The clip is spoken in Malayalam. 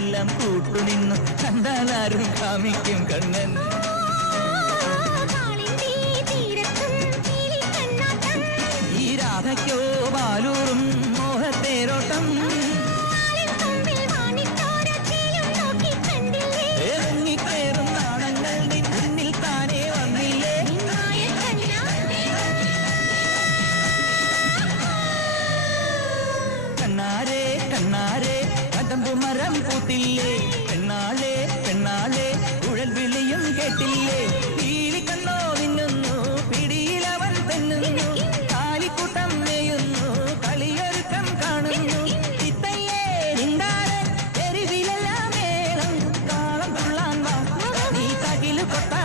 എല്ലാം കൂട്ടുനിന്നു കണ്ടാലാരും കാമിക്കും കണ്ണൻ. ആരും തീരത്തും കണ്ണൻ ഈ രാധയ്ക്കോ ബാലൂറും മോഹത്തേരോട്ടം. കടമ്പു മരം പൂത്തില്ലേ? പെണ്ണാളെ പെണ്ണാളെ കുഴൽ വിളിയും കേട്ടില്ലേ? പീലിക്കണ്ണോ നിന്നുന്നു പിടിയിലവൻ തെന്നുന്നു. കാലിക്കൂട്ടം മേയുന്നു കളിയൊരുക്കം കാണുന്നു. ഇത്തയ്യേ നിന്താരൻ തെരുവിലെല്ലാം മേളം. കാളം തുള്ളാൻ വാ. നീ തകിൽ കൊത്താൻ